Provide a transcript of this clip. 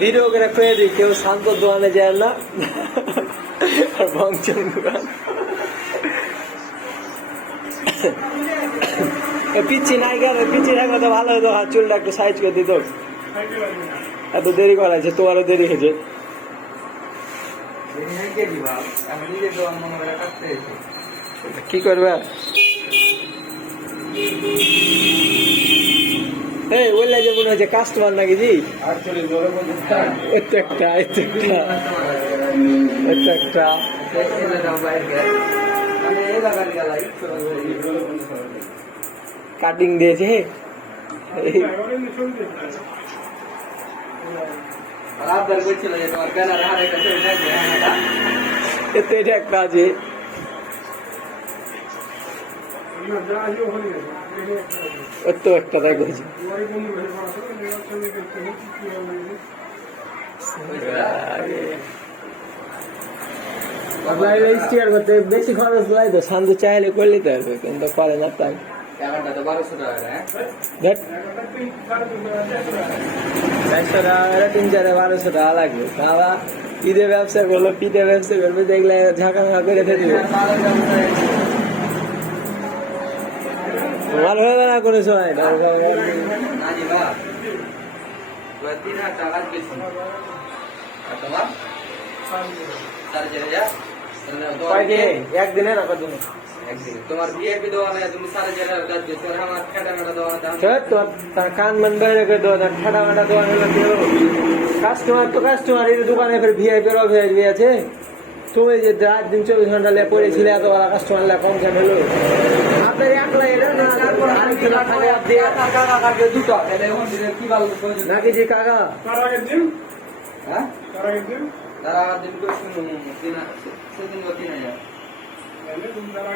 video করে কয়ে দিই কেউ শান্ত দোকানে যায় না আর বংচন দোকান পিচ্ছি নাই গেল পিচ্ছি থাকলে তো ভালো হতো চুলটা একটু সাইজ করে দিত এত দেরি করাইছে তোমারও দেরি হয়েছে কি করবে এই বললে যে মনে হচ্ছে কাস্টমার নাকি জি একটা কাটিং দিয়েছে এটা একটা আছে তো একটা দেখেছি বেশি খরচ লাই তো শান্ত চাইলে করলে তো হবে কিন্তু করে না তাই তিন চারে 1200 টাকা লাগবে তারা পিঠে ব্যবসা করলো পিঠে ব্যবসা করবে দেখলে ঝাঁকা করে দিবে ভালো হবে না কোনো সময় একদিনে না কত তোমার ভিআইপি দেওয়া নাই তুমি 4,500 কাজ দিছো আর আমার ঠাডা মাটা দেওয়া না তো তার কান বন্ধ করে দেওয়া না ঠাডা মাটা দেওয়া হলো কেউ কাস্টমার এর দোকানে ফের ভিআইপি এর ভিআইপি আছে তুমি যে রাত দিন 24 ঘন্টা লে পড়েছিলে এত বড় কাস্টমার লে কম কেন হলো আপনার একলা এলো না তারপর আরেকজন থাকে আপনি কাকা কাকে দুটো এলে এখন কি ভালো নাকি জি কাকা তার আগের দিন হ্যাঁ তার আগের দিন করে শুনুন দিন সেদিন 3000